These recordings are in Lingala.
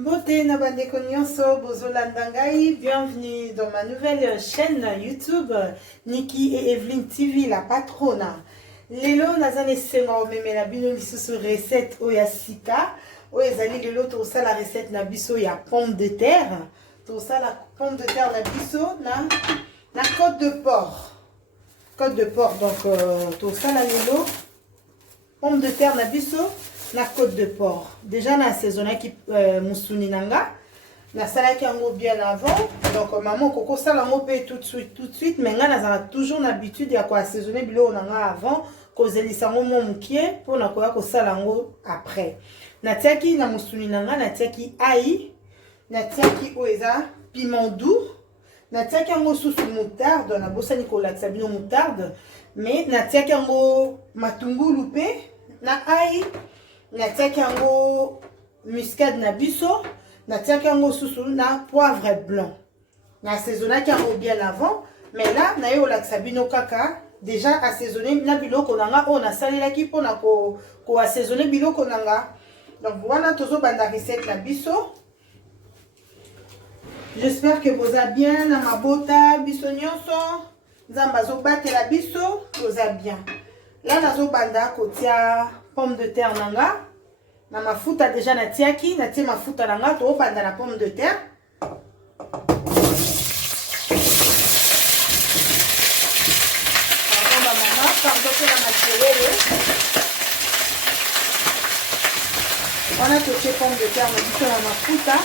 Beauté na bandeko nyonso bozolanda ngai, bienvenue dans ma nouvelle chaîne YouTube Niki et Evelyne TV la patrona. Lelo nazane senga omemela bino lisusu recette oya sika oyo ezali lelo tosala recette na biso ya pomme de terre. Tosala pomme de terre na biso na côte de porc. Côte de porc donc tosala lelo pomme de terre na biso na côte de porc. Déjà na assaisonnaki musuni nanga na salaki yango bien avant. Donc maman koko sala yango pe tout de suite mais nga nazala toujours l'habitude ya ko assaisonner biloko nanga avant kozelisa yango mo mukie pona koya ko sala yango après. Natiaki na musuni nanga natiaki ail, natiaki oeza piment doux, natiaki yango susu moutarde na bosani ko lakisa bino moutarde mais natiaki yango matungulu pe na ail. Natiaki yango muscade na biso, natiaki yango susu na poivre blanc. Na assaisonnaki yango bien avant, mais là na yo lakisa bino kaka déjà assaisonné na biloko nanga on a salelaki pona ko assaisonner biloko nanga. Donc voilà tozo banda recette na biso. J'espère que vous avez bien na mabota biso nyonso. Nzamba zo batela biso toza bien. Là nazo banda kotia pomme de terre nanga na mafuta déjà natiaki natie mafuta nanga to banda na pomme de terre pardon pour la matière on a touché pomme de terre na biso na mafuta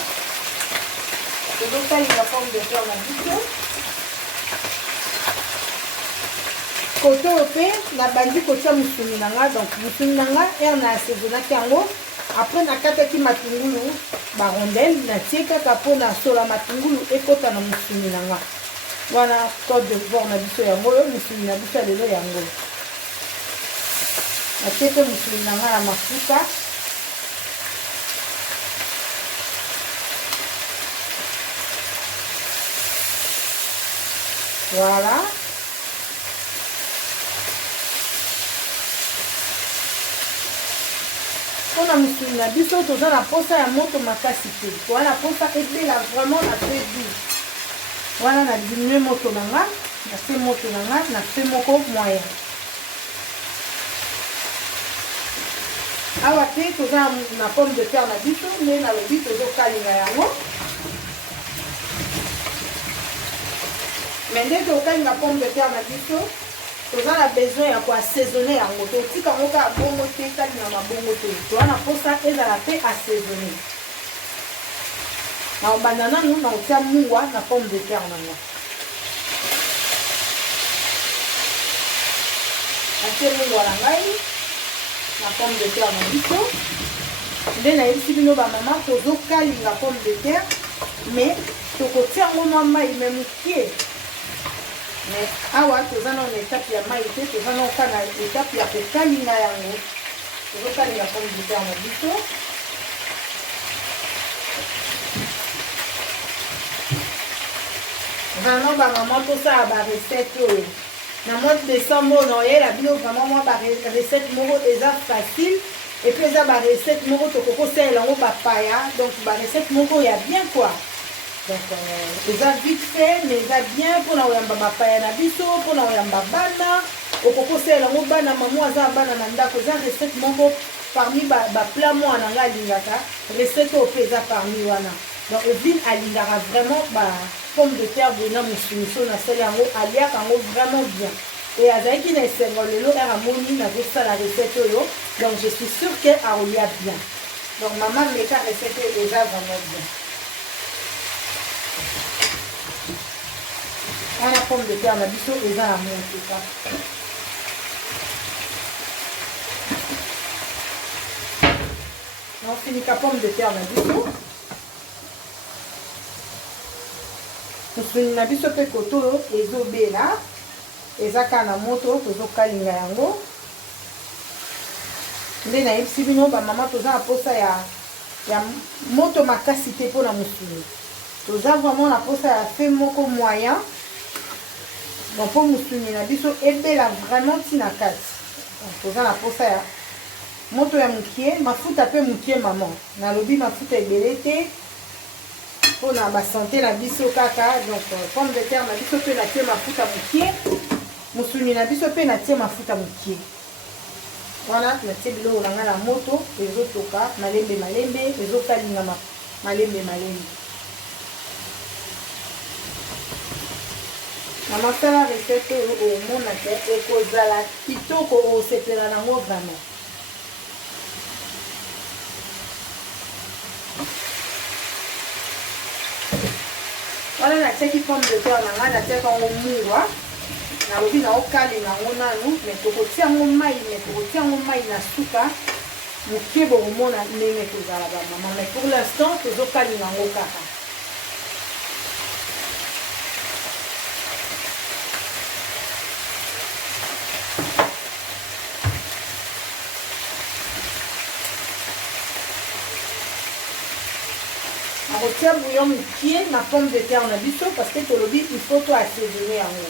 tozotali la pomme de terre na biso koto pe na bandi kotia musuni nanga donc musuni nanga er na assaisonnaki yango après na kataki matungulu ba rondelle na tie kaka po na sola matungulu ekota na musuni nanga wana côte de porc na biso yango musuni na biso lelo yango na tie pe musuni nanga na mafuta voilà. On a mis sur la biso, tout ça la posa ya moto makasité. Voilà posa et là vraiment la très doux. Voilà la diminuer moto nanga, na fait moto nanga, na fait moko moyen. Awa te tout ça na pomme de terre na biso, mais na le bito zo kalinga yango. Mais dès que kalinga pomme de terre na biso, vous avez besoin de assaisonner la moto. Si vous avez un bon moto, vous avez un bon moto. Vous avez besoin d'assaisonner. Dans le banana, nous avons la pomme de terre. La pomme de terre. La pomme de terre. Mais vous avez mais awa tozana na étape ya maïté tozana okana étape ya kokalinga yango tozokalinga pomme de terre na biso vraiment bamama tosala barecette oyo na mois de décembre na oyela bino vraiment mwa barecette moko eza facile et puis eza barecette moko tokokosalela yango bapaya donc barecette moko ya bien quoi. Donc, ça vite fait, mais ça bien pour nous yamba bapaya na biso, pour nous yamba bana. Au coco c'est la bana maman za bana nanda ko za recette moko parmi ba plat moi nanga lingaka, recette au pesa parmi wana. Donc Evelyne alingara vraiment ba pomme de terre de na musumiso na sel yango alia kango vraiment bien. Et avec une serre lelo era moni na ça la recette yo. Donc je suis sûre qu'elle a bien. Donc maman met ta recette déjà vraiment bien. On a pomme de terre na biso eza na monte ka. On finit ka pomme de terre na biso. Musuni na biso pe koto ezobela. Ezaka na moto tozo kalinga yango. Nde na yebisi bino ba mama toza na posa ya moto makasi te pona musuni. Toza vraiment na posa ya fait moko moyen. Donc pour musuni na biso ebela vraiment tina kati. Donc toza na posa ya moto ya mukie mafuta pe mukie maman. Na lobi mafuta ebele te pour la santé na biso kaka. Donc pomme de terre na biso pe na tie mafuta mokie. Musuni na biso pe na tie mafuta mokie. Voilà, na tie biloko na nga na moto ezotoka malembe malembe ezokalinga malembe malembe. Na masala recette oyo omona te ekozala kitoko osepela nango vraiment. Voilà, natiaki pomme de terre na nga natiaka yango mungwa nalobi na okalinga yango nanu me tokotia yango mai na suka mokie bokomona ndenge tozala bamama. Mais pour l'instant tozokalinga yango kaka. Nakotia bouillon mokie na pomme de terre na biso parce que tolobi il faut to assaisonner yango.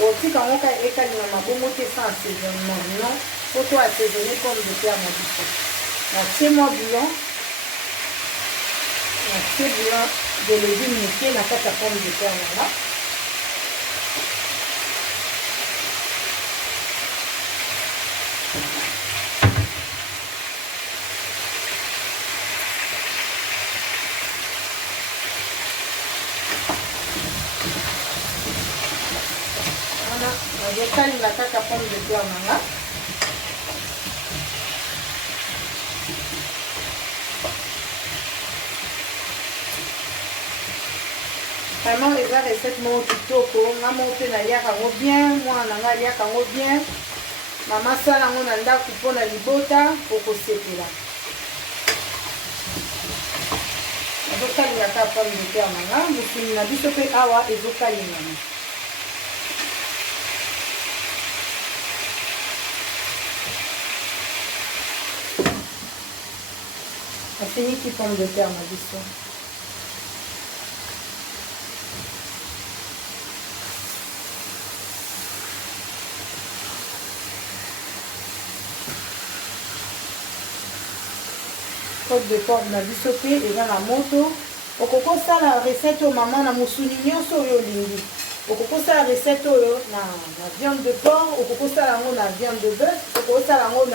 Otika yango ka ekalinga mabongo te sans assaisonnement. Non, faut to assaisonner pomme de terre na biso. Natie moi bouillon. Natie bouillon de légumes mokie na kati ya pomme de terre na nga. Nazokalinga kaka pomme de terre na nga. Vraiment eza recette moko kitoko nga moko mpe naliaka yango bien, mwana na nga aliaka yango bien. Mama sala yango na ndako mpona libota po kosepela. Nazokalinga kaka pomme de terre na nga. Musuni na biso mpe awa ezokalingana. Afiniki pomme de terre na biso. Côte de porc na biso pe eza na moto. Okokosala recette o mama na musuni nyonso oyo olingi. Okokosala recette oyo na viande de porc, okokosala yango na viande de bœuf, okokosala yango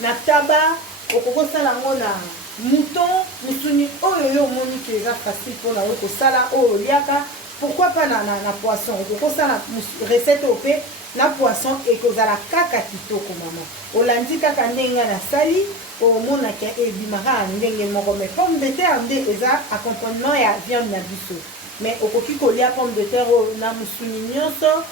na taba, okokosala yango na mouton, musuni oyo yo omoni ke eza facile mpona oyo kosala oyo oliaka. Pourquoi pas na poisson? Okokosala recette oyo pe na poisson ekozala kaka kitoko mama. Olandi kaka ndenge nasali omonaka ebimaka ndenge moko. Mais pomme de terre nde eza accompagnement ya viande na biso. Mais okoki kolia pomme de terre na musuni nyonso,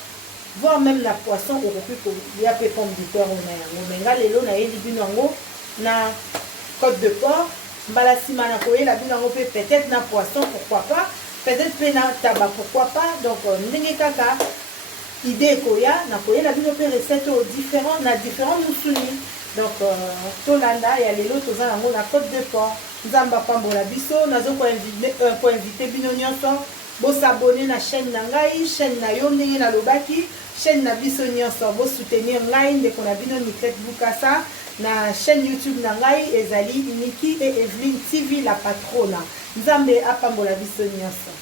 voire même na poisson okoki kolia pe pomme de terre na yango. Mais nga lelo nayebi bino yango na côte de porc. Mbala sima na koyela bino yango pe peut-être na poisson, pourquoi pas, peut-être pe na taba, pourquoi pas. Donc ndenge kaka idée koya na koyela bino pe recette différent na différents musuni. Donc tolanda ya lelo toza nango na côte de porc. Nzamba pambola biso nazo ko inviter bino nyonso bo s'abonner na chaîne na ngai, chaîne na yo ndenge na lobaki, chaîne na biso nyonso bo soutenir ngai ndeko na bino Niclette Bukasa na chaîne YouTube na ngai ezali Niki et Evelyne TV la patrona. Nzambe apambola biso nyonso.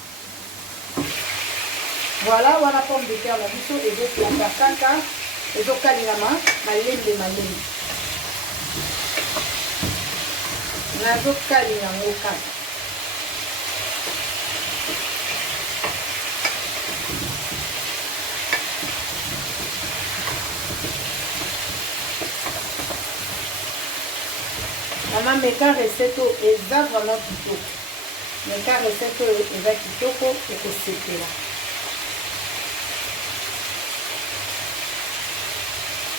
Voilà, wana pomme de terre la biso ezoplaka kaka ezokalingama malembe malembe. Nazokalinga yango kaka. Mama meka recette eza vraiment kitoko. Meka recette eza kitoko ekosepela.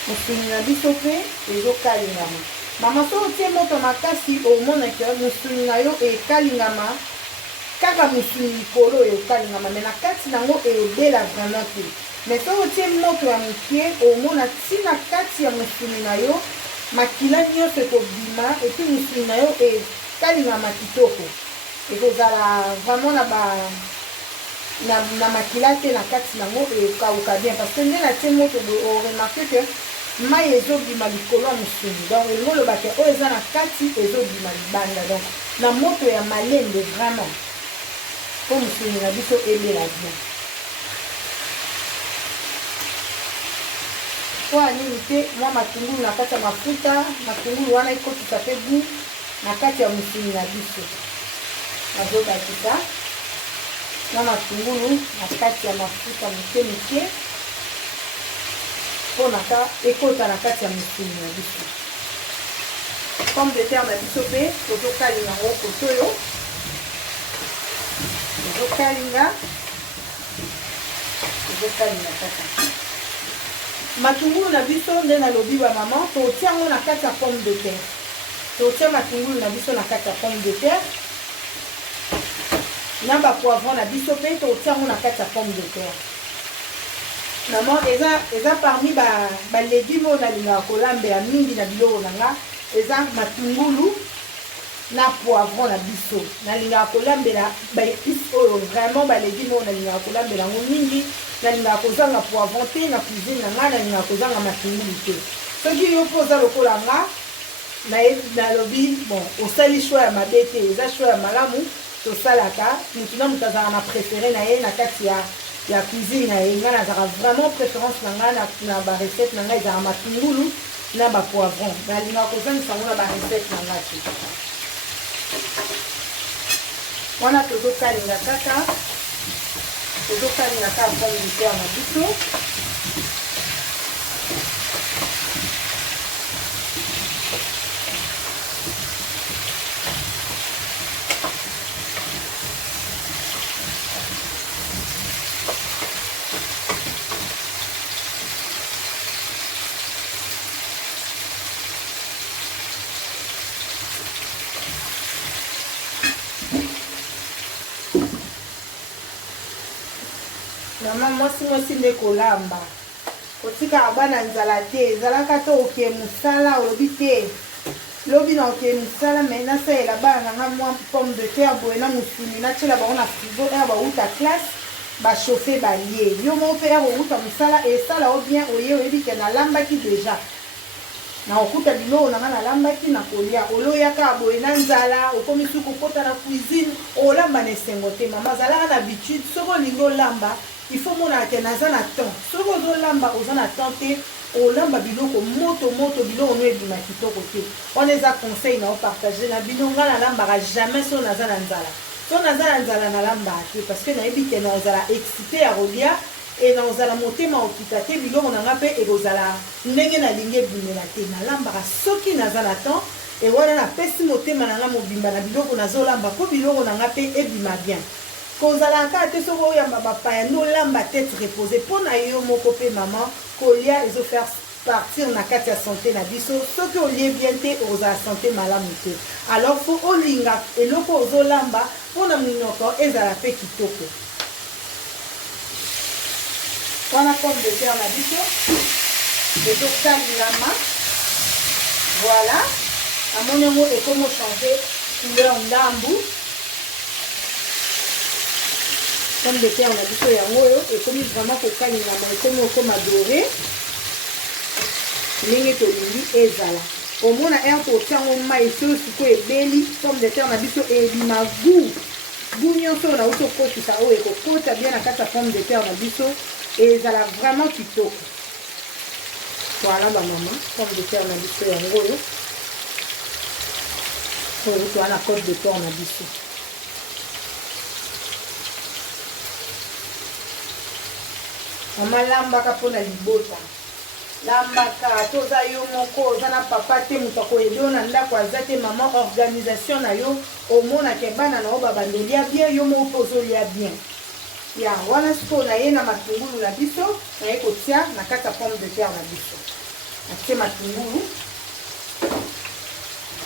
Musuni na biso pe ezokalingama. Mama so otie moto makasi omonaka musuni na yo ekalingama kaka musuni likolo ekalingama me na kati nango ebela vraiment te. Mais so otie moto ya mokie omona tina kati ya musuni na yo makila nyonso ekobima epi musuni na yo ekalingama kitoko. Ekozala vraiment na makila te na kati nango ekauka bien parce que nde natie moto oremarke que mai ezobima likolo ya musuni. Donc elingo lobaka oyo eza na kati ezobima libanda. Donc na moto ya malende vraiment po musuni na biso ebela bien. Po anini te mwa matungulu na kati ya mafuta, matungulu wana ekotisa pe goût na kati ya musuni na biso. Nazobakisa na matungulu na kati ya mafuta moke moke po naka ekota na kati ya musuni na biso. Pomme de terre na biso pe tozokalinga yango kotoyo. Tozokalinga kaka. Matungulu na biso nde nalobi ba maman totia yango na kati ya pomme de terre. Totia matungulu na biso na kati ya pomme de terre. Na ba poivron na biso pe totia yango na kati ya pomme de terre. Maman eza parmi ba légumes oyo nalingaka kolambela mingi na biloko na nga eza matungulu na poivron na biso. Nalingaka kolambela ba épices oyo vraiment ba légumes oyo nalingaka kolambela ngo mingi. Nalingaka kozanga poivron te na cuisine na nga, nalingaka kozanga matungulu te. Soki yo mpo oza lokola nga nalobi bon osali choix ya mabe te, eza choix ya malamu tosalaka. Mutu na mutu azalaka na préféré na ye na kati ya cuisine na ye. Nga nazalaka vraiment préférence na nga na ba recette na nga ezalaka matungulu na ba poivron. Nalingaka kozangisa ngo na ba recette na nga te. Wana tozokalinga kaka. Tozokalinga kaka pomme de terre na biso. Maman mwasi nde kolamba kotika bana nzala te ezalaka to oke musala olobi te lobi na oke musala me nasalela bana nanga mwa pomme de terre boye na musuni natiela bango na frigo ere bauta classe bachauffe balie yo moko mpe ere outa musala esala o bien oye oyebi ke nalambaki deja na okuta biloko nanga nalambaki na kolia oloyaka boye na nzala okomi suki okota na cuisine olamba na esengo te. Mama azalaka na habitude soki olingi olamba il faut mona ke naza na temps. Soki ozolamba oza na temps te olamba biloko moto biloko no ebima kitoko te. Wana eza conseil na opartage na bino. Nga nalambaka jamais so naza na nzala. So naza na nzala nalambaka te parce que nayebi ke naozala excité ya kolia e naozala motema okita te biloko nanga mpe ekozala ndenge nalingi ebimela te. Nalambaka soki naza na temps e wana napesi motema nanga mobimba na biloko nazolamba po biloko nanga mpe ebima bien. Kozalaka te soki oyamba bapaya nolamba tête reposée mpo na yo moko mpe mama kolia ezofaire partir na kati ya santé na biso. Soki olie bien te ozala santé malamu te. Alors fo olinga eloko ozolamba mpo na minoko ezala mpe kitoko. Wana pomme de terre na biso ezokalingama. Voilà, amoni yango ekomo changer couleur ndambu. Pomme de terre na biso yango oyo ekomi vraiment kokalingama, ekomi okoma doré ndenge tolingi ezala. Omona ere kotiango mai soyo sikoyo ebeli pomme de terre na biso ebima goût nyonso oyo nauti okotisa oyo ekokota bien na kati ya pomme de terre na biso ezala vraiment kitoko. Voilà bamama, pomme de terre na biso yango oyo oyo towana côte de porc na biso. Mama lambaka mpona libota. Lambaka toza yo moko oza na papa te moto akoyeli yo na ndako aza te mama organisation na yo omonake bana na yo babandolia bien yo moko mpe ozolia bien. Ya wana sikoyo naye na matungulu na biso naye kotia na kati ya pomme de terre na biso. Natie matungulu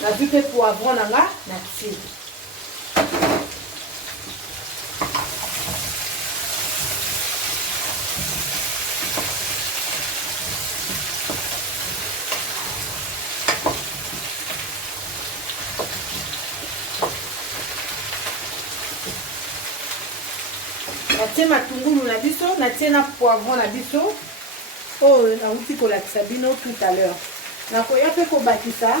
nazwi mpe poivron na nga natie. Natie matungulu na biso, natie na poivron na biso. Oh, nauti kolakisa bino tout à l'heure. Nakoya pe kobakisa.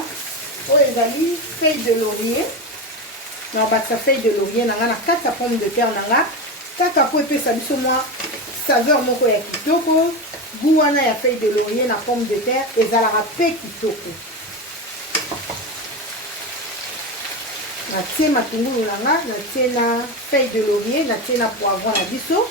Oh, ezali feuille de laurier. Nakobakisa feuille de laurier nanga na kati ya pomme de terre nanga. Kaka po epesa biso mwa saveur moko ya kitoko. Goût wana ya feuille de laurier na pomme de terre ezalaka pe kitoko. Natie matungulu nanga, natie na feuille de laurier, natie na poivron na biso.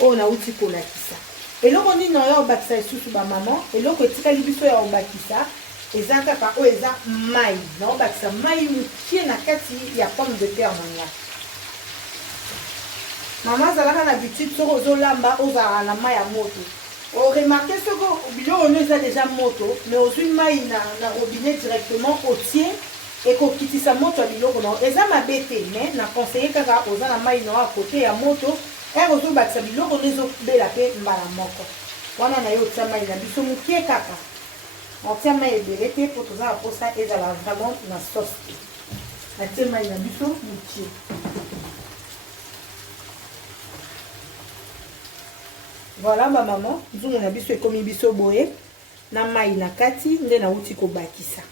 Oh, nauti kolakisa. Eloko nini na yo obakisa lisusu ba maman, eloko etikali biso ya obakisa, eza kaka o eza mai. Na obakisa mai mukie na kati ya pomme de terre nanga. Maman zalaka na habitude soko ozolamba ozala na mai ya moto. O remarqué soko biloko ono eza déjà moto, mais ozwi mai na robinet directement otie et kokitisa moto ya biloko na eza mabe te, mais na conseiller kaka oza na mai na côté ya moto. Ozo bakisa biloko nezo bela pe mbala moko. Wana na yo tia mai na biso mukie kaka. On tia mai ebele te po toza aposa ezala vraiment na sauce. Na tia mai na biso mukie. Voilà ba maman, nzungu na biso ekomi biso boye na mai na kati nde na uti ko bakisa.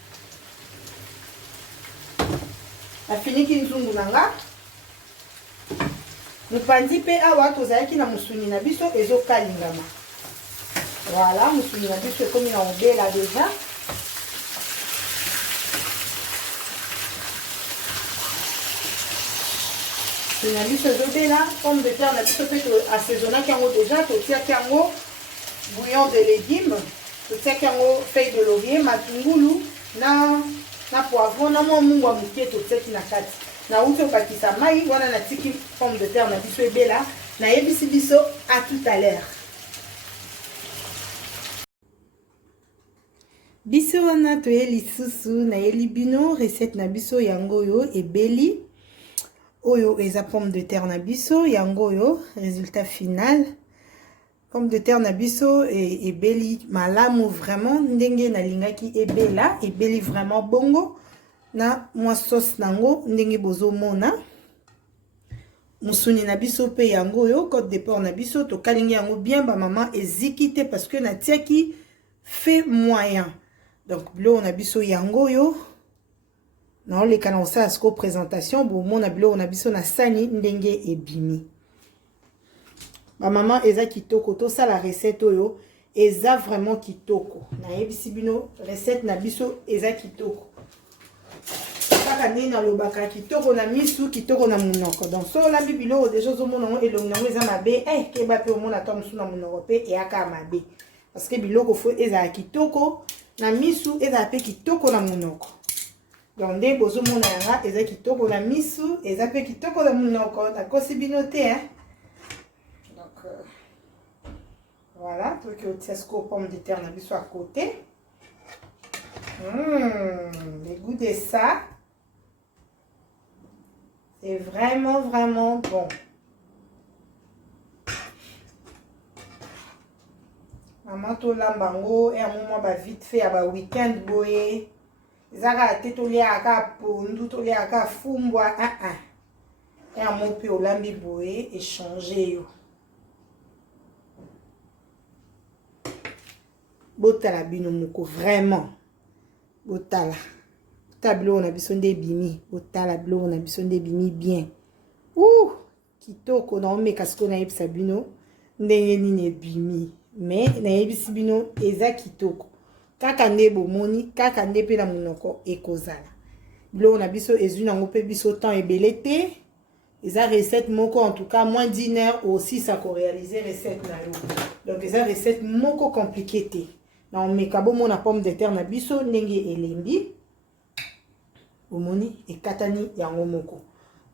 Afiniki nzungu nanga. Mupandi pe awa tozalaki na musuni na biso ezokalingama. Voilà, musuni na biso ekomi na obela déjà. Musuni na biso ezobela, pomme de terre na biso pe assaisonnaki yango déjà, totiaki yango bouillon de légumes, totiaki yango feuille de laurier, matungulu na poivron na mwa mungwa muke totiaki na kati. Na uti obakisa mai wana na tiki pomme de terre na biso ebela na yebisi biso à tout à l'heure. Biso wana toyeli lisusu na yeli bino recette na biso yango yo ebeli oyo eza pomme de terre na biso yango yo résultat final pomme de terre na biso ebeli malamu vraiment ndenge na lingaki ebela ebeli vraiment bongo. Na mwa sauce nango ndenge bozomona musuni na biso pe yango yo côte de porc na biso to kalingi yango bien ba maman eziki te parce que na tiaki fait moyen donc bilo na biso yango yo na ole kana osala sko présentation bo mona bilo na biso na sani ndenge ebimi ba maman eza kitoko to sala recette oyo eza vraiment kitoko na yebisi bino recette na biso eza kitoko. Kaka nini na lobaka kitoko na misu kitoko na munoko donc so la bibilo déjà ozomona ngo elongi nango eza mabe keba pe omona to musu na munoko pe eyaka mabe parce que biloko fo eza kitoko na misu eza pe kitoko na munoko donc nde bozomona yanga eza kitoko na misu eza pe kitoko na munoko nakosi bino te donc voilà truc otiasko pomme de terre na biso à côté. Le goût de ça c'est vraiment bon. Maman to lambango et un moment ba vite fait à ba week-end boye. Zaka te to lia ka pondu to lia ka fumbwa et un moment pe olambi boye échanger yo. Botala bino moko vraiment. Botala. Tableau na biso nde bimi. Botala blo na biso nde bimi bien. Ouh! Kitoko na omeka siko na yebisa bino ndenge nini bimi. Mais na yebisi bino eza kitoko. Kaka nde bomoni, kaka nde pe na munoko ekozala. Blo na biso ezwi nango pe biso temps ebele te. Eza recette moko en tout cas moins d'une heure aussi ça ko réaliser recette na yo. Donc eza recette moko compliqué te. Na omeka bomona pomme de terre na biso ndenge elembi. Omoni ekatani yango moko.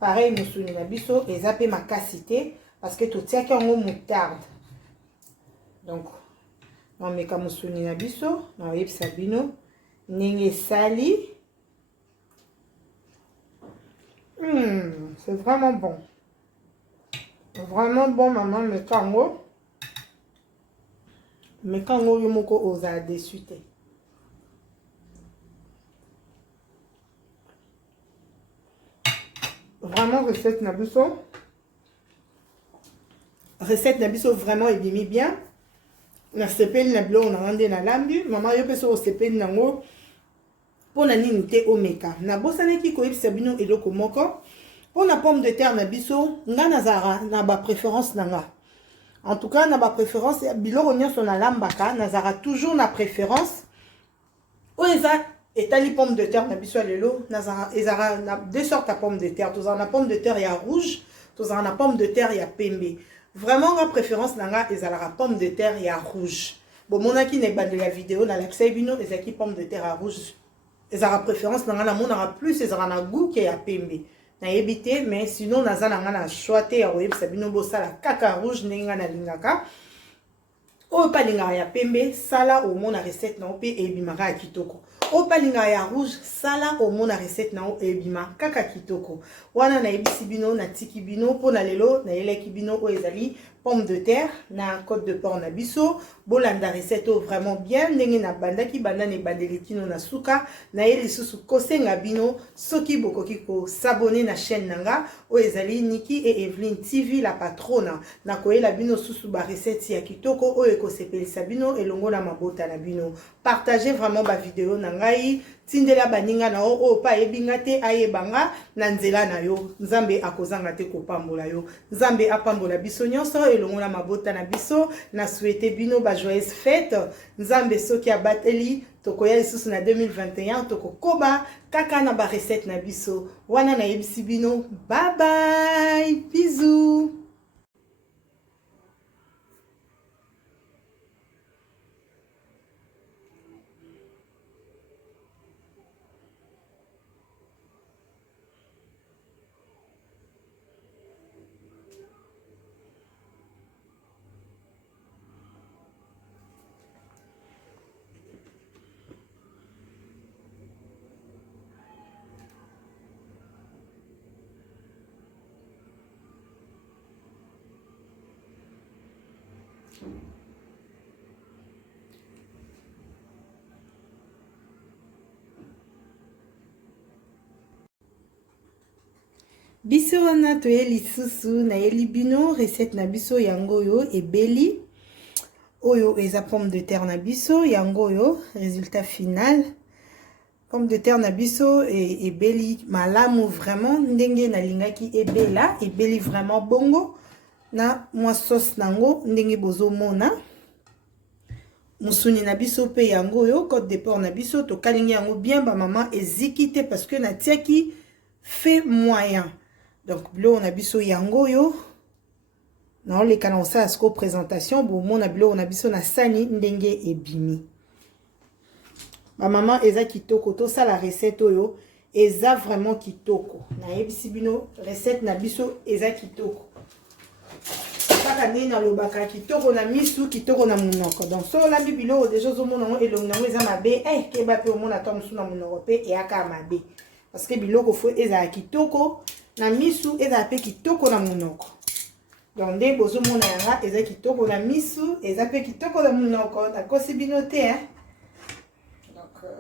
Pareil musuni na biso eza pe makasi te parce que totiaki yango moutarde. Donc na omeka musuni na biso na oyebisa bino ndenge sali. C'est vraiment bon. Vraiment bon maman mekango. Mekango yo moko oza déçu te. Vraiment recette na biso. Recette na biso vraiment ebimi bien. na sepeli na biloko na nde na lambi mama yo pe so sepeli nango pona nini te omeka na bosanaki koyebisa bino eloko moko pona pomme de terre na biso nga nazara na ba préférence nanga en tout cas na ba préférence biloko nyonso na lambaka nazara toujours na préférence oyo eza etali pomme de terre na biso ya lelo nazara ezara na deux sortes ya pomme de terre tozala na pomme de terre ya rouge tozala na pomme de terre ya pembe. Vraiment, ma préférence nanga ezalaka pomme de terre ya rouge. Bon, monaki ne bande la vidéo na la bino ezaki pomme de terre à rouge. Ezala préférence nanga na monaka plus ezala na goût ke ya pembe. Na yebite mais sinon naza nanga na choix te ya oyebisa bino bosala kaka rouge ndenge na lingaka. O pa lingaka ya pembe sala au mona recette na ope ebimaka ya kitoko. O pa lingaka ya rouge sala au mona recette na o ebima kaka kitoko. Wana na yebisi bino na tiki bino po na lelo na yeleki bino o ezali pomme de terre na côte de porc na biso bolanda recette o vraiment bien ndenge na bandaki bandane bandeleki no na suka na yeli susu kosenga bino soki bokoki ko s'abonner na chaîne nanga o ezali Niki et Evelyne TV la patrona na koyela bino susu ba recette ya kitoko o ekosepelisa bino elongo na mabota na bino partagez vraiment ba vidéo na ngai tindela baninga na o pa ebinga te ayebanga na nzela na yo nzambe akozanga te kopambola yo nzambe apambola biso nyonso elongo na mabota na biso na souhaiter bino ba joyeuse fête nzambe soki abateli tokoya lisusu na 2021 tokokoba kaka na ba recette na biso wana na yebisi bino bye bye bisous. Biso wana toyeli susu na yeli bino recette na biso yango yo ebeli oyo eza pomme de terre na biso yango yo résultat final pomme de terre na biso ebeli malamu vraiment ndenge na lingaki ebela ebeli vraiment bongo na mwa sauce nango ndenge bozomona musuni na biso pe yango yo côte de porc na biso to kalingi yango bien ba maman eziki te parce que na tiaki fait moyen. Donc, bilo on a biso yango yo. Na le kana osa asko présentation. Bon, mon bilo on a biso na sani ndenge ebimi. Ma maman eza kitoko. To sa la recette yo. Eza vraiment kitoko. Na yebisi bino recette na biso eza kitoko. Kaka ndenge na lobaka kitoko na misu kitoko na munoko. Donc, so la bibilo déjà zo mona elongi nango eza mabe. Keba pe o mona to musu na munoko pe e aka mabe. Parce que biloko fo eza kitoko. Na misu eza pe kitoko na munoko. Donc nde bozo mona yanga eza kitoko na misu eza pe kitoko na munoko na kosi bino te hein. Donc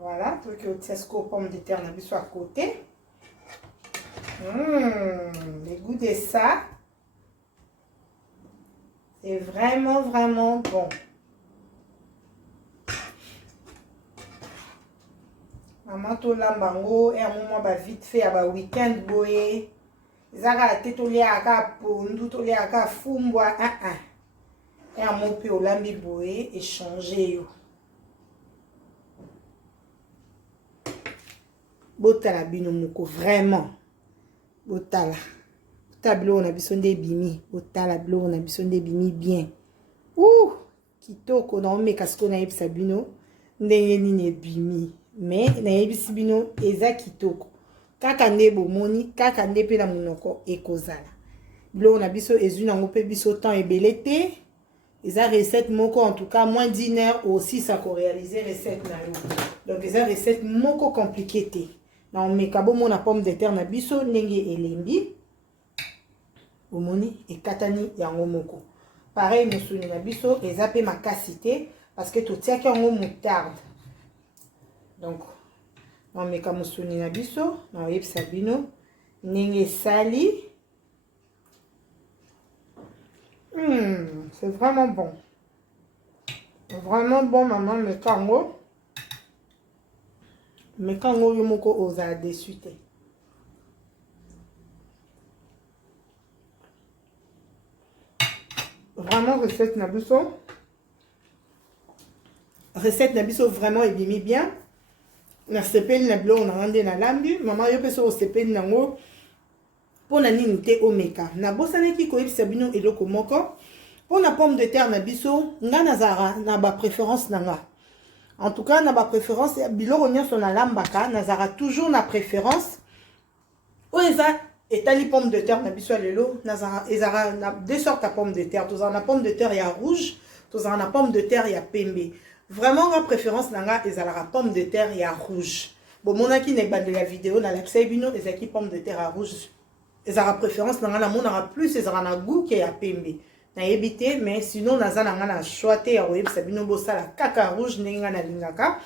voilà, truc au tiasco pomme de terre na biso à côté. Le goût de ça c'est vraiment bon. Maman to lambango et un moment ba vite fait à ba week-end boye. Zaka te to lia aka pondu to lia aka fumbwa Et un moment pe o lambi boye échanger yo. Botala bino moko vraiment. Botala. Tableau on a besoin de bimi. Botala blo on a besoin de bimi bien. Ouh, kitoko na me kasko na yebisa bino ndenge nini bimi. Mais na yebisi bino eza kitoko kaka nde bomoni kaka nde pe na munoko ekozala bilo na biso ezu nango pe biso temps ebele te eza recette moko en tout cas moins d'une heure aussi ça ko réaliser recette na yo donc eza recette moko compliqué te na omeka bomona pomme de terre na biso ndenge elembi bomoni ekatani yango moko pareil musuni na biso eza pe makasi te parce que totiaki yango moutarde. Donc, on met comme musuni na biso, on yeb sabino, nenge sali. C'est vraiment bon. Vraiment bon, maman, mais kango. Mais kango, yomoko osa déçu. Vraiment, recette nabiso. Recette nabiso vraiment ebimi bien. Na sepeli na bilo na rande na lambi. Maman yo peso sepeli nango. Pona nini te omeka. Na bosaneki ko yebisa bino eloko moko. Pona pomme de terre nabiso, nga nazara na ba préférence nanga. En tout cas, na ba préférence biloko nyonso na lambaka, nazara toujours na préférence. Oeza etali pomme de terre nabiso lelo, nazara ezara na deux sortes de pomme de terre. Tozara na pomme de terre ya rouge, tozara na pomme de terre ya pembe. Vraiment la préférence nanga ezala pomme de terre ya rouge. Bon monaki ne bande la vidéo na la bino ezaki pomme de terre ya rouge. Ezala préférence nanga na monara plus ezala na goût que ya pembe. Na ebité mais sinon naza nanga na choité ya oyebisa bino bosala kaka rouge ndenge na lingaka.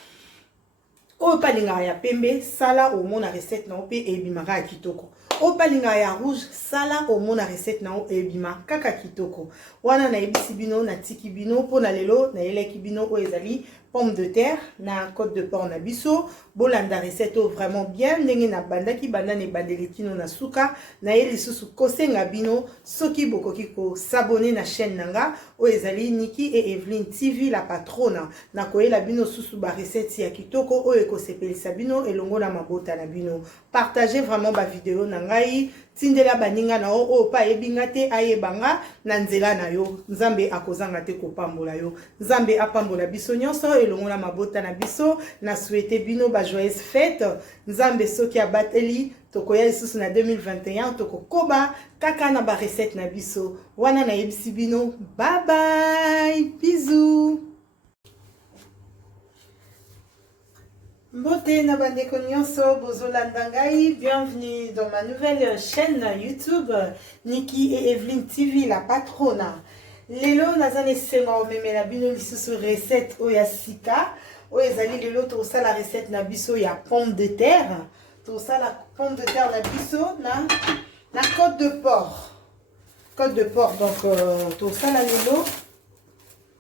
O palinga ya pembe sala au mona recette na ope ebimaka ya kitoko. O palinga ya rouge sala au mona recette na o ebima kaka kitoko. Wana na ebisi bino na tiki bino pona lelo na eleki bino o ezali pomme de terre na côte de porc na biso. Bolanda recette vraiment bien ndenge na bandaki bandane bandeletino na suka na elisusu kosenga bino soki bokoki ko s'abonner na chaîne nanga o ezali Niki et Evelyne TV la patrona na koyela bino susu ba recette ya kitoko o ekosepelisa bino elongo na mabota na bino. Partagez vraiment ba vidéo na ngai tindela baninga na o pa ebinga te ayebanga na nzela na yo nzambe akozanga te kopambola yo nzambe apambola biso nyonso elongo na mabota na biso na souhaiter bino ba joyeuse fête nzambe soki abateli tokoya lisusu na 2021 tokokoba kaka na ba recette na biso wana na yebisi bino bye bye bisous. Beauté na bandeko nyonso bozolanda ngai, bienvenue dans ma nouvelle chaîne YouTube Niki et Evelyne TV la patrona. Lelo nazane sengo memela bino lisusu recette oya sika o ezali lelo to sala recette na biso ya pomme de terre. To sala pomme de terre na biso na côte de porc. Côte de porc donc to sala lelo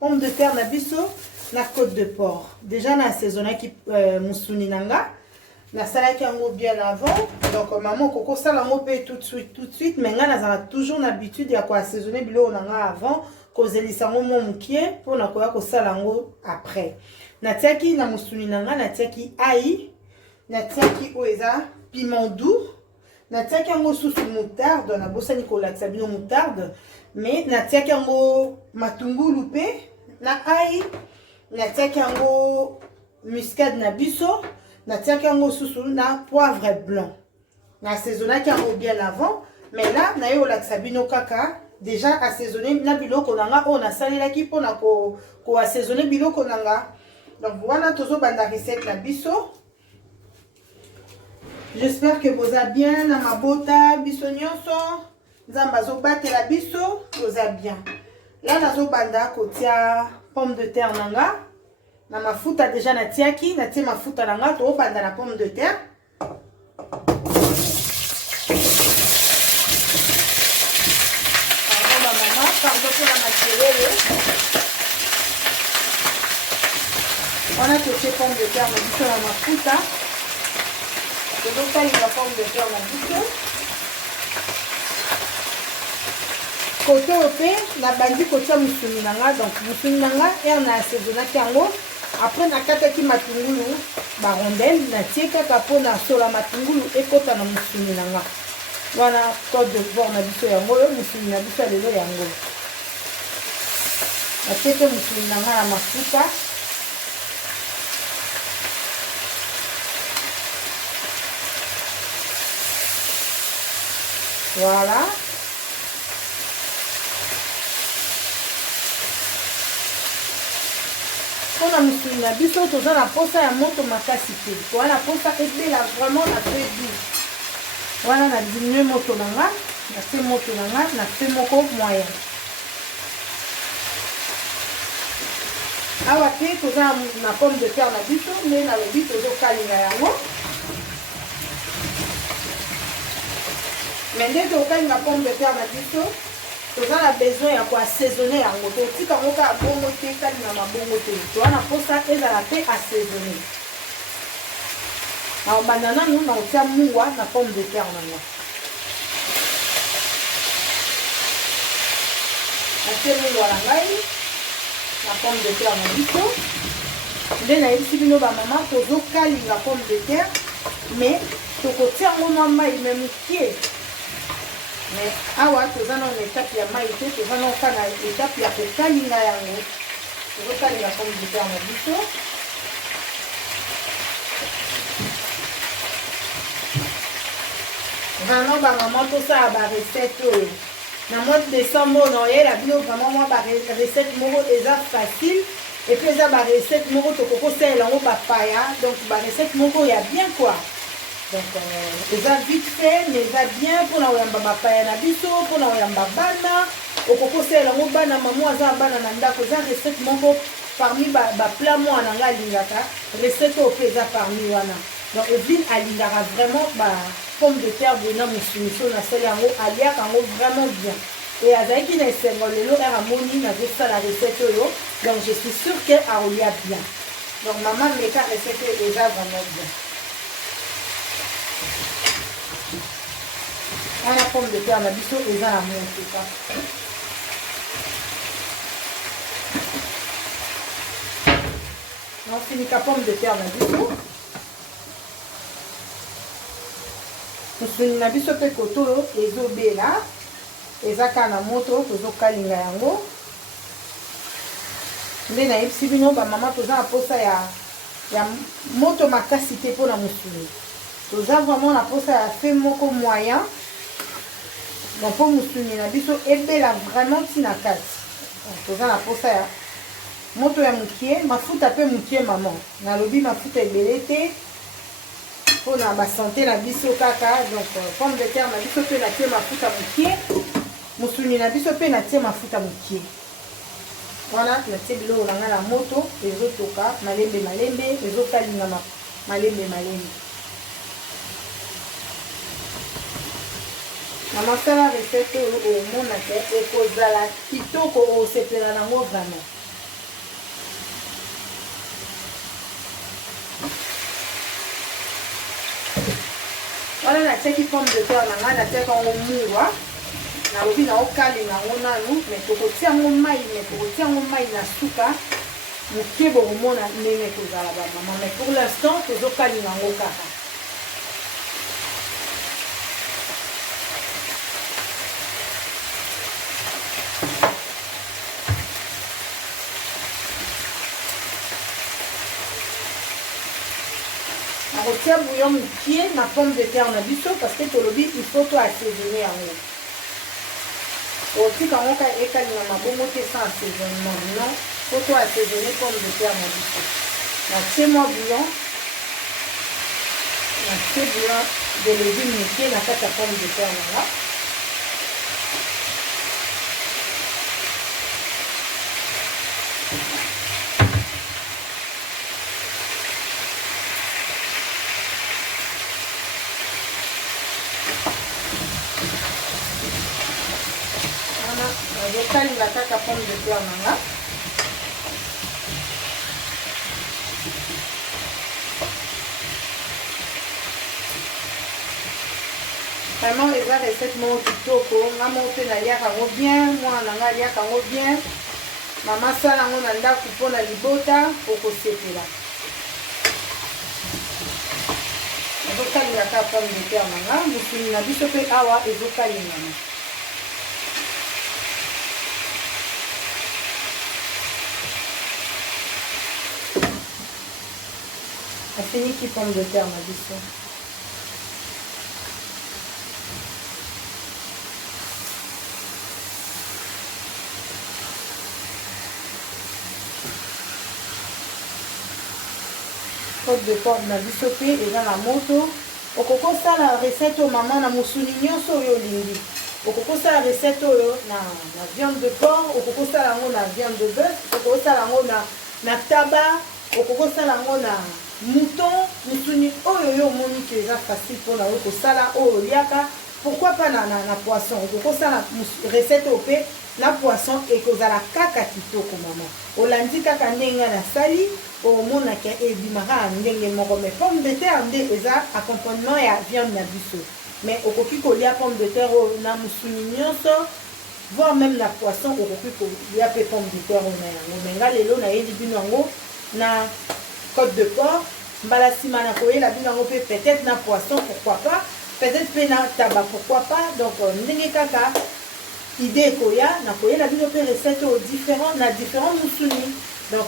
pomme de terre na biso la côte de porc. Déjà, na saisonné qui moussouni nanga. Na salaki yango bien avant. Donc maman koko sala yango pe tout de suite. Mais nga na toujours l'habitude ya ko assaisonner bilo nanga avant. Kozelisa yango mo mukie pour na koya ko sala yango après. Na tiaki na moussouni nanga na tiaki ail. Na tiaki oeza piment doux. Na tiaki yango susu moutarde. Na bosani ko lakisa bino moutarde. Mais na tiaki yango matungulu pe na ail. Na tiaki yango muscade na biso, na tiaki yango susu na poivre blanc. Na assaisonnaki yango bien avant, mais là na yo lakisa bino kaka déjà assaisonné na biloko nanga on a salelaki pona ko assaisonner biloko nanga. Donc voilà tozo banda recette na biso. J'espère que vous avez bien na mabota biso nyonso. Nzamba zo batela biso, vous avez bien. Là nazo banda kotia pomme de terre nanga na mafuta déjà na tiaki na tie mafuta nanga to banda na pomme de terre pardon pour la matériel on a touché pomme de terre na biso na mafuta to tali la pomme de terre na biso côté opé na bandi kotia musuni nanga donc musuni nanga et na assaisonnaki yango après na kataki matungulu ba rondelle na tie kaka pona sola matungulu ekota na musuni nanga wana côte de porc na biso yango musuni na biso lelo yango na tie pe musuni nanga na mafuta voilà. Pour la musuni na biso toza na posa ya moto makasi te. Voilà posa ebela vraiment na très doux. Voilà na diminuer moto nanga, na fait moto nanga, na fait moko moyen. Awa te toza na pomme de terre na biso, mais na lobi tozo kalinga yango. Mais dès to kalinga pomme de terre na biso, toza na besoin ya koassaisonner yango totika yango kaka bongo te kalinga mabongo te toza na mposa ezala mpe assaisonner na obanda nanu na kotia mungwa na pomme de terre nanga natie mungwa na ngai na pomme de terre na biso nde nayebisi bino bamama tozokalinga pomme de terre mais tokotia yango mwa mai me mokie mais awa toza na étape ya mai te toza na okana étape ya kokalinga yango tozokalinga pomme de terre na biso vraiment bamama tosala barecette oyo na mois de décembre oyo naoyela bino vraiment mwa barecette moko eza facile et puis eza barecette moko tokokosalela yango bapaya donc barecette moko ya bien quoi donc eza vite fait mais eza bien mpona koyamba bapaya na biso mpona koyamba bana okokosalela yango bana mamo aza bana na ndako eza recette moko parmi baplat mwana nga alingaka recette oyo mpe eza parmi wana donc Evelyne alingaka vraiment pomme de terre bona mosuniso nasali yango aliaka yango vraiment bien et azalaki na esengo lelo ere amoni nazosala recette oyo donc je suis sûre que aolia bien donc mama meka recette oyo eza vraiment bien wana pomme de terre na biso eza na motuka nafinika pomme de terre na biso musuni na biso mpe koto ezobela eza kaka na moto tozokalinga yango nde nayebisi bino bamama toza na posa ya moto makasi te mpona musuni toza vraiment na posa ya fe moko moyen donc mpo musuni na biso ebela vraiment ntina kati toza na posa ya moto ya mokie mafuta mpe mokie mama nalobi mafuta ebele te mpona basante na biso kaka donc pomme de terre na biso mpe natie mafuta mokie musuni na biso mpe natie mafuta mokie wana natie biloko na ngai na moto ezotoka malembe malembe ezokalinga malembe malembe na masala recette oyo omonaka ekozala kitoko osepela nango vraiment wana natiaki pomme de terre na ngai natiaka yango mungwa nalobi naokalinga yango nanu mais tokotia yango mai mais tokotia yango mai na suka mokie bokomona ndenge ekozala bamama mais pour l'instant tozokalinga yango kaka nakotia bouillon mokie na pomme de terre na biso parce que tolobi il faut to assaisonner yango otika yango ka ekalinga mabongo te sans assaisonnement non faut to assaisonner pomme de terre na biso natie mwa bouillon natie bouillon de légume mokie na kati ya pomme de terre nanga nazokalinga kaka pomme de terre nanga vraiment eza recette moko kitoko nga moko mpe naliaka yango bien mwana nanga aliaka yango bien mama sala yango na ndako mpona libota okosepela nazokalinga kaka pomme de terre nanga musuni na biso mpe awa ezokalingana afiniki pomme de terre na biso côte de porc na biso mpe eza na moto okokosala recette oyo mama na mosuni nyonso oyo olingi okokosala recette oyo na viande de porc okokosala yango na viande de bœuf okokosala yango na taba okokosala yango na mouton musuni oyo yo omoni ke eza facile mpona yo kosala oyo oliaka pourquoi pas na poisson okosala recette OP na poisson ekozala kaka kitoko mama olandi kaka ndenge nasali omonaka ebimaka ndenge moko mais pomme de terre nde eza accompagnement ya viande na biso mais okoki kolia pomme de terre na musuni nyonso voire même na poisson okoki kolia pe pomme de terre na yango mais nga lelo nayebi bino yango na côte de porc mbala nsima na koyela bino yango pe peut-être na poisson pourquoi pas peut-être pe na taba pourquoi pas donc ndenge kaka idée koya na koyela bino pe recette différent na différents musuni donc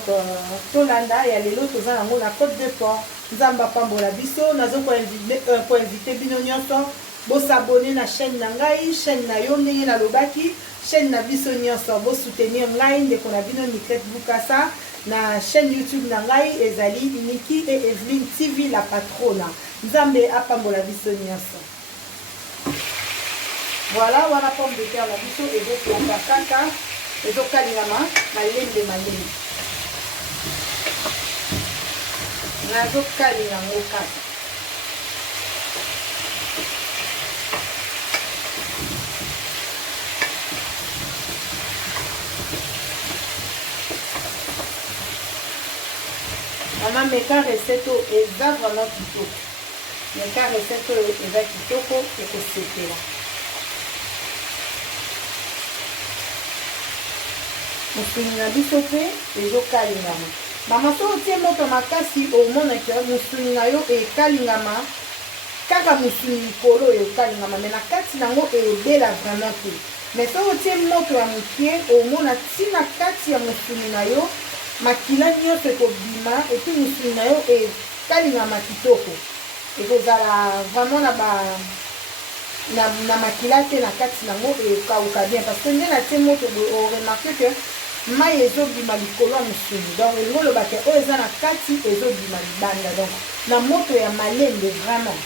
tolanda ya lelo toza nango na côte de porc nzamba pambola biso nazo ko inviter bino nyonso bosabone na chaîne na ngai chaîne na yo ndenge nalobaki chaîne na biso nyonso bosoutenir ngai ndeko na bino Niclette Bukasa na chaîne YouTube na ngai ezali Niki et Evelyne TV la patrona nzambe apambola biso nyonso. Voilà wana pomme de terre na biso ezoplamba kaka ezokalingama malembe malembe nazokalinga yango kaka mama meka recette eza vraiment kitoko meka recette eza kitoko ekosepela musuni na biso mpe ezokalingama mama so otie moto makasi omonaka musuni na yo ekalingama kaka musuni likolo oyo ekalingama me na kati nango ebela vraiment te mais so otie moto ya mokie omona ntina kati ya musuni na yo makila nyonso ekobima epi musuni na yo ekalingama kitoko ekozala vraiment na makila te na kati nango ekauka bien parce que nde natie moto oremarke que mai ezobima likolo ya musuni donc elingi olobaka oyo eza na kati ezobima libanda donc na moto ya malembe vraiment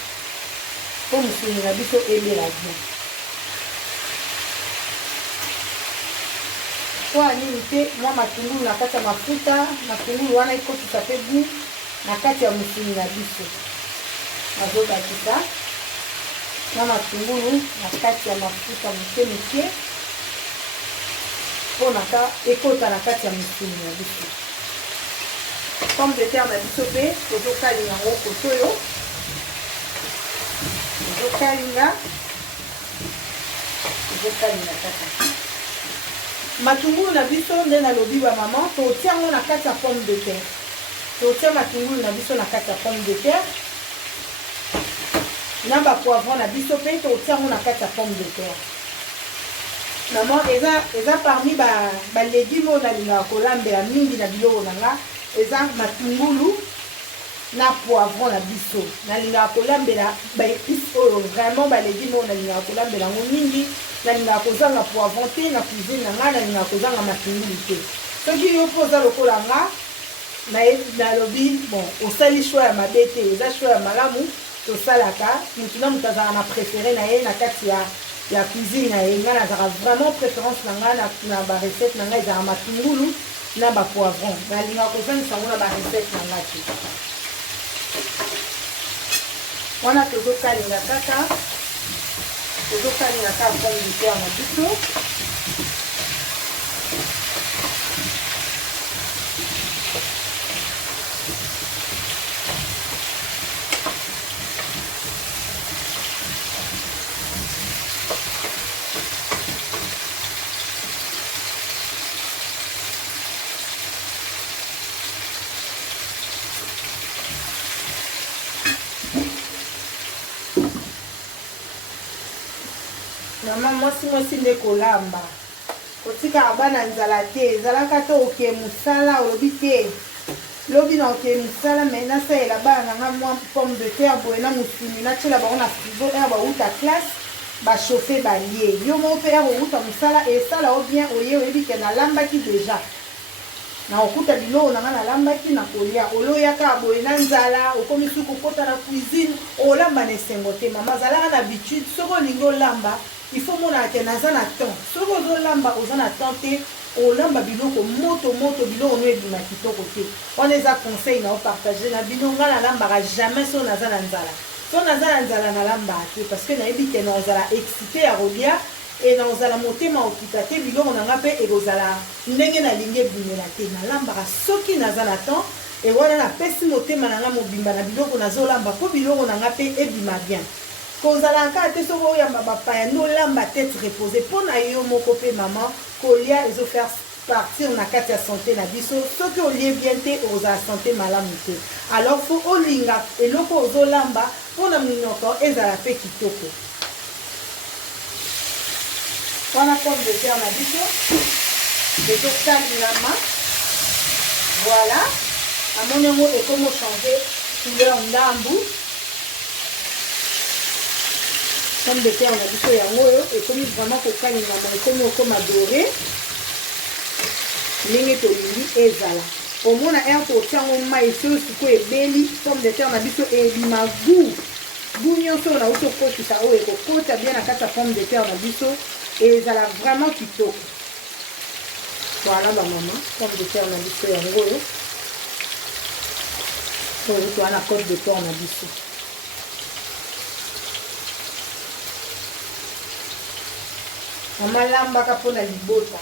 po musuni na biso ebela bien po anini te mwa matungulu na kati ya mafuta matungulu wana ekotisa pe goût na kati ya musuni na biso nazobakisa na matungulu na kati ya mafuta moke moke mpo naka ekota na kati ya musuni na biso pomme de terre na biso mpe tozokalinga yango kotoyo tozokalinga kaka matungulu na biso nde nalobi bamama totia yango na kati ya pomme de terre totia matungulu na biso na kati ya pomme de terre na bapoivron na biso mpe totia yango na kati ya pomme de terre maman eza parmi balégume oyo nalingaka kolambela mingi na biloko na nga eza matungulu na poivron na biso nalingaka kolambela baépice oyo vraiment balégume oyo nalingaka kolambela yango mingi nalingaka kozanga poivron te na cuisine na nga nalingaka kozanga matungulu te soki yo mpo oza lokola nga nalobi bon osali choix ya mabe te eza choix ya malamu tosalaka motu na moto azalaka na préféré na ye na kati ya cuisine na ye nga nazalaka vraiment préférence na nga na barecette na nga ezalaka matungulu na bapoivron nalingaka kozangisa yango na barecette na nga te wana tozokalinga kaka pomme de terre na biso mama mwasi nde kolamba kotikaka bana nzala te ezalaka te oke mosala olobi te lobi na oke mosala me nasalela bana nanga mwa pomme de terre boye na mosuni natiela bango na frigo ere bauta classe bachauffe balie yo moko mpe ere outa mosala esala o bien oye oyebi ke nalambaki deja na okuta biloko nanga nalambaki na kolia oloyaka boye na nzala okomi suki okota na cuisine olamba na esengo te mama azalaka na habitude soki olingi olamba il faut mona ke naza na temps soki ozolamba oza na temps te olamba biloko moto biloko no ebima kitoko te wana eza conseil na opartage na bino nga nalambaka jamais so naza na nzala po nazala nzala na lamba te parce que nayebi ke nazala excité ya kolia et nazala motema okita te biloko nanga mpe ekozala ndenge nalingi ebimela te nalambaka soki naza na temps et wana napesi motema nanga mobimba na biloko nazolamba po biloko nanga mpe ebima bien kozala kaka te soki oyamba bapaya nolamba tete repose mpo na yo moko mpe mama kolia ezofaire partir na kati ya santé na biso soki olie bien te okozala santé malamu te alors fo olinga eloko ozolamba mpona minoko ezala mpe kitoko wana pomme de terre na biso ezokalingama voilà amoni yango ekomi ochange couleur ndambu pomme de terre na biso yango oyo ekomi vraiment kokalingama ekomi okoma doré ndenge tolingi ezala omona ere totiango mai soyo sikoyo ebeli pomme de terre na biso ebima gu nyonso oyo nauti okotisa oyo ekokota bien na kati ya pomme de terre na biso ezala vraiment kitoko voilà bamama pomme de terre na biso yango oyo oyo towana cote de porc na biso mama lambaka mpona libota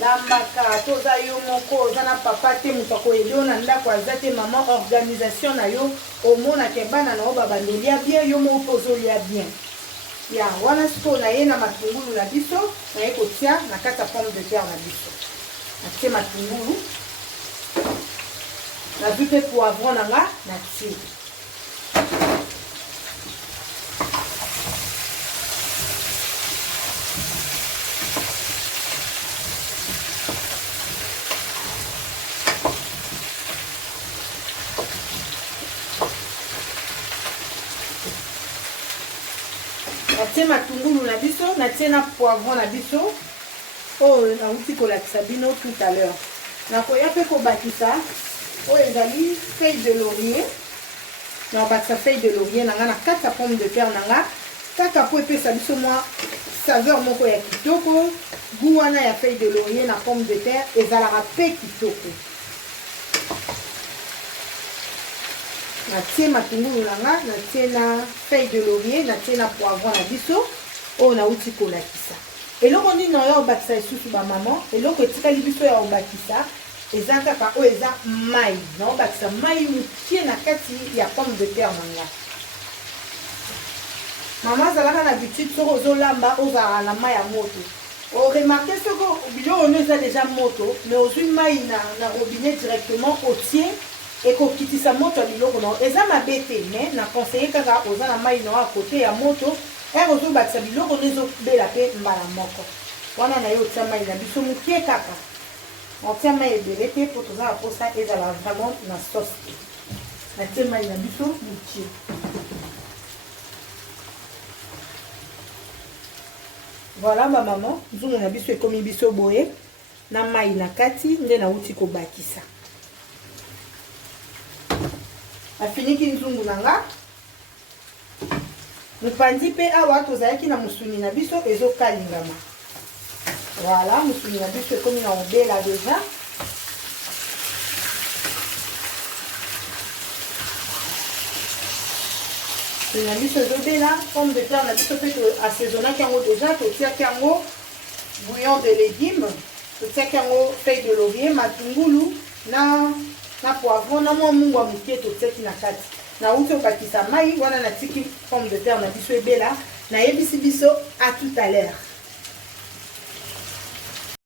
lambaka toza yo moko oza na papa te moto akoyeli yo na ndako aza te mama organisation na yo omonaka bana na yo babandolia bien yo moko ozolia bien ya wana sikoyo naye na matungulu na biso naye kotia na kati ya pomme de terre na biso natie matungulu nazwi mpe poivron nanga natie natie matungulu na biso natie na poivron na biso oyo nauti kolakisa bino tout à l'heure nakoya mpe kobakisa oyo ezali feuille de laurier nakobakisa feuille de laurier nanga na kati ya pomme de terre nanga kaka po epesa biso mwa saveur moko ya kitoko gu wana ya feuille de laurier na pomme de terre ezalaka mpe kitoko natie matungulu nanga natie na feuille de laurier natie na poivron na biso oyo nauti kolakisa eloko nini oyo obakisa lisusu bamama eloko etikali biso ya obakisa eza kaka oyo eza mai naobakisa mai mokie na kati ya pomme de terre nanga mama azalaka na habitude soki ozolamba ozalaka na mai ya moto oremarke soki biloko ono eza deja moto mais ozwi mai na robinet directement otie ekokitisa moto ya biloko na eza mabe te mais na conseiller kaka oza na mai na ya kote ya moto ere ozobakisa biloko ono ezobela mpe mbala moko wana na ye otia mai na biso mokie kaka otia mai ebele te mpo toza na mposa ezala vraiment na sauce te natie mai na biso mokie voilà bamama nzungu na biso ekomi biso boye na mai na kati nde nauti kobakisa afiniki nzungu nanga mopanzi mpe awa tozalaki na musuni na biso ezokalingama voilà musuni na biso ekomi na obela deja musuni na biso ezobela pomme de terre na biso mpe assaisonnaki yango deja totiaki yango bouillon de légume totiaki yango feuille de laurier matungulu na poivron na mwa mungu ya mokie totiaki na kati nauti obakisa mai wana natiki pomme de terre na biso ebela nayebisi biso à tout à l'heure